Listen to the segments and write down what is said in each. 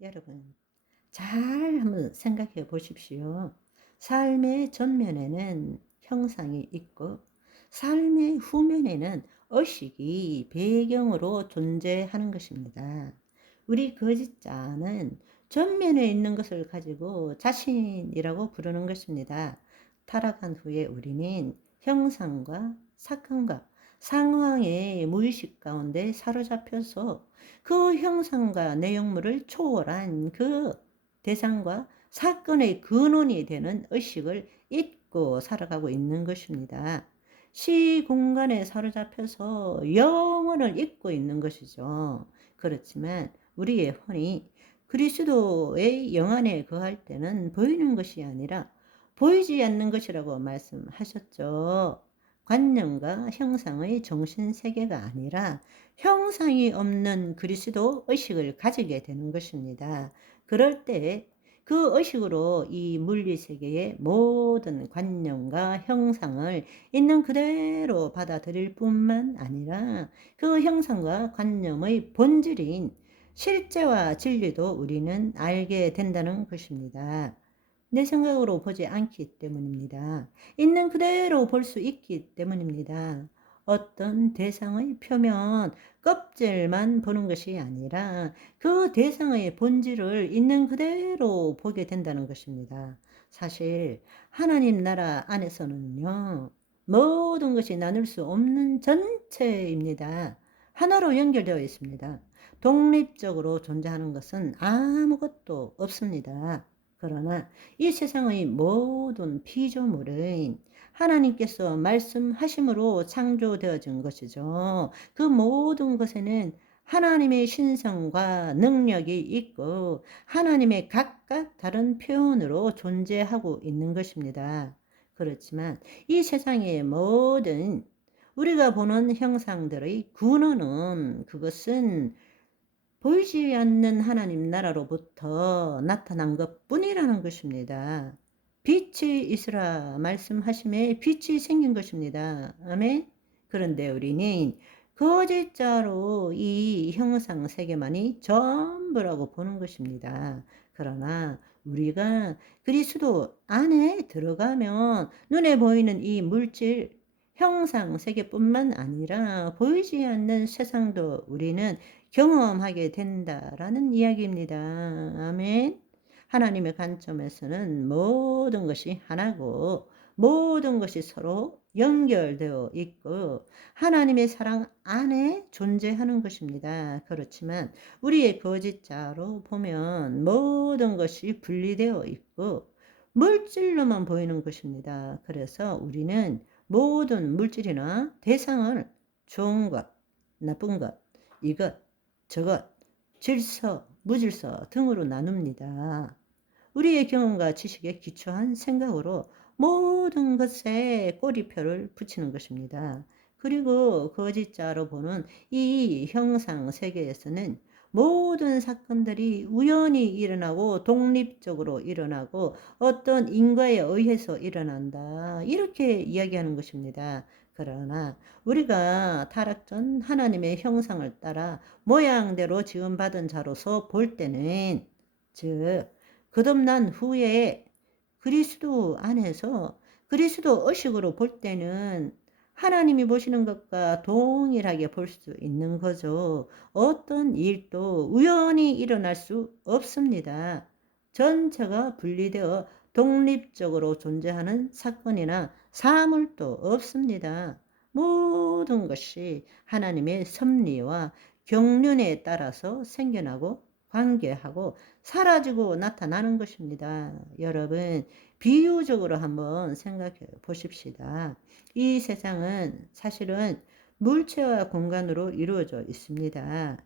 여러분, 잘 한번 생각해 보십시오. 삶의 전면에는 형상이 있고, 삶의 후면에는 의식이 배경으로 존재하는 것입니다. 우리 거짓자는 전면에 있는 것을 가지고 자신이라고 부르는 것입니다. 타락한 후에 우리는 형상과 사건과 상황의 무의식 가운데 사로잡혀서 그 형상과 내용물을 초월한 그 대상과 사건의 근원이 되는 의식을 잊고 살아가고 있는 것입니다. 시 공간에 사로잡혀서 영혼을 잊고 있는 것이죠. 그렇지만 우리의 혼이 그리스도의 영 안에 거할 때는 보이는 것이 아니라 보이지 않는 것이라고 말씀하셨죠. 관념과 형상의 정신 세계가 아니라 형상이 없는 그리스도 의식을 가지게 되는 것입니다. 그럴 때 그 의식으로 이 물리 세계의 모든 관념과 형상을 있는 그대로 받아들일 뿐만 아니라 그 형상과 관념의 본질인 실제와 진리도 우리는 알게 된다는 것입니다. 내 생각으로 보지 않기 때문입니다. 있는 그대로 볼 수 있기 때문입니다. 어떤 대상의 표면, 껍질만 보는 것이 아니라 그 대상의 본질을 있는 그대로 보게 된다는 것입니다. 사실 하나님 나라 안에서는요, 모든 것이 나눌 수 없는 전체입니다. 하나로 연결되어 있습니다. 독립적으로 존재하는 것은 아무것도 없습니다. 그러나 이 세상의 모든 피조물은 하나님께서 말씀하심으로 창조되어진 것이죠. 그 모든 것에는 하나님의 신성과 능력이 있고 하나님의 각각 다른 표현으로 존재하고 있는 것입니다. 그렇지만 이 세상의 모든 우리가 보는 형상들의 근원은 그것은 보이지 않는 하나님 나라로부터 나타난 것 뿐이라는 것입니다. 빛이 있으라 말씀하심에 빛이 생긴 것입니다. 아멘. 그런데 우리는 거짓자로 이 형상 세계만이 전부라고 보는 것입니다. 그러나 우리가 그리스도 안에 들어가면 눈에 보이는 이 물질 형상 세계뿐만 아니라 보이지 않는 세상도 우리는 경험하게 된다라는 이야기입니다. 아멘. 하나님의 관점에서는 모든 것이 하나고 모든 것이 서로 연결되어 있고 하나님의 사랑 안에 존재하는 것입니다. 그렇지만 우리의 거짓자로 보면 모든 것이 분리되어 있고 물질로만 보이는 것입니다. 그래서 우리는 모든 물질이나 대상을 좋은 것, 나쁜 것, 이것, 저것, 질서, 무질서 등으로 나눕니다. 우리의 경험과 지식에 기초한 생각으로 모든 것에 꼬리표를 붙이는 것입니다. 그리고 거짓자로 보는 이 형상 세계에서는 모든 사건들이 우연히 일어나고 독립적으로 일어나고 어떤 인과에 의해서 일어난다. 이렇게 이야기하는 것입니다. 그러나 우리가 타락 전 하나님의 형상을 따라 모양대로 지음받은 자로서 볼 때는 즉 거듭난 후에 그리스도 안에서 그리스도 의식으로 볼 때는 하나님이 보시는 것과 동일하게 볼 수 있는 거죠. 어떤 일도 우연히 일어날 수 없습니다. 전체가 분리되어 독립적으로 존재하는 사건이나 사물도 없습니다. 모든 것이 하나님의 섭리와 경륜에 따라서 생겨나고 관계하고 사라지고 나타나는 것입니다. 여러분, 비유적으로 한번 생각해 보십시다. 이 세상은 사실은 물체와 공간으로 이루어져 있습니다.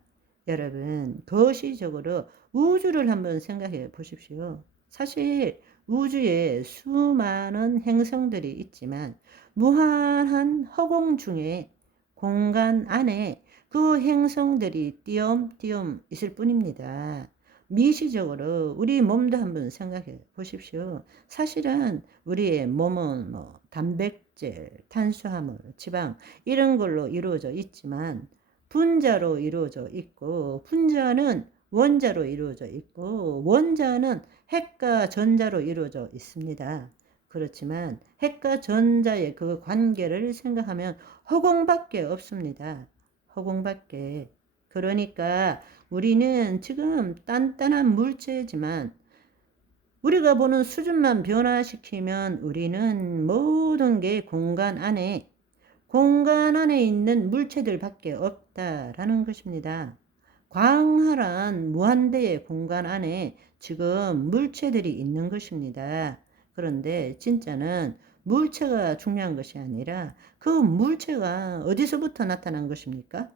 여러분, 거시적으로 우주를 한번 생각해 보십시오. 사실 우주에 수많은 행성들이 있지만 무한한 허공 중에 공간 안에 그 행성들이 띄엄띄엄 있을 뿐입니다. 미시적으로 우리 몸도 한번 생각해 보십시오. 사실은 우리의 몸은 뭐 단백질, 탄수화물, 지방 이런 걸로 이루어져 있지만 분자로 이루어져 있고 분자는 원자로 이루어져 있고 원자는 핵과 전자로 이루어져 있습니다. 그렇지만 핵과 전자의 그 관계를 생각하면 허공밖에 없습니다. 허공밖에. 그러니까 우리는 지금 단단한 물체지만 우리가 보는 수준만 변화시키면 우리는 모든 게 공간 안에 공간 안에 있는 물체들밖에 없다라는 것입니다. 광활한 무한대의 공간 안에 지금 물체들이 있는 것입니다. 그런데 진짜는 물체가 중요한 것이 아니라 그 물체가 어디서부터 나타난 것입니까?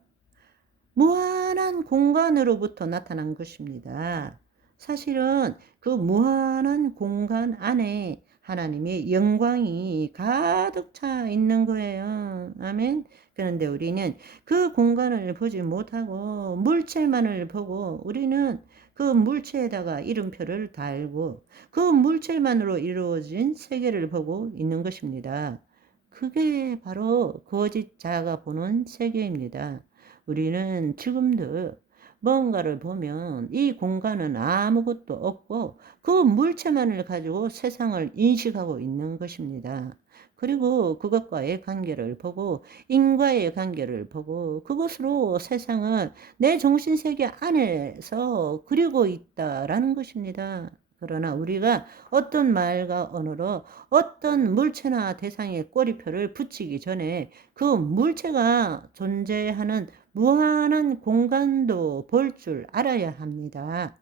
무한한 공간으로부터 나타난 것입니다. 사실은 그 무한한 공간 안에 하나님의 영광이 가득 차 있는 거예요. 아멘. 그런데 우리는 그 공간을 보지 못하고 물체만을 보고 우리는 그 물체에다가 이름표를 달고 그 물체만으로 이루어진 세계를 보고 있는 것입니다. 그게 바로 거짓 자가 보는 세계입니다. 우리는 지금도 뭔가를 보면 이 공간은 아무것도 없고 그 물체만을 가지고 세상을 인식하고 있는 것입니다. 그리고 그것과의 관계를 보고 인과의 관계를 보고 그것으로 세상을 내 정신 세계 안에서 그리고 있다라는 것입니다. 그러나 우리가 어떤 말과 언어로 어떤 물체나 대상의 꼬리표를 붙이기 전에 그 물체가 존재하는 무한한 공간도 볼 줄 알아야 합니다.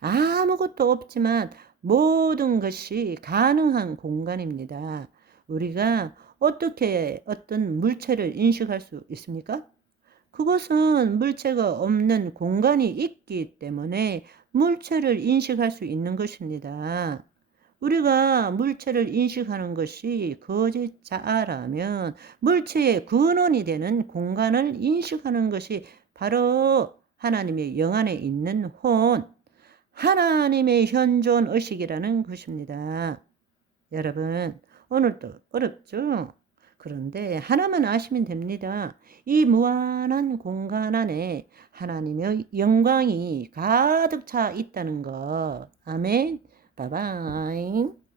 아무것도 없지만 모든 것이 가능한 공간입니다. 우리가 어떻게 어떤 물체를 인식할 수 있습니까? 그것은 물체가 없는 공간이 있기 때문에 물체를 인식할 수 있는 것입니다. 우리가 물체를 인식하는 것이 거짓자라면 물체의 근원이 되는 공간을 인식하는 것이 바로 하나님의 영 안에 있는 혼, 하나님의 현존 의식이라는 것입니다. 여러분, 오늘도 어렵죠? 그런데 하나만 아시면 됩니다. 이 무한한 공간 안에 하나님의 영광이 가득 차 있다는 것. 아멘. 바바이.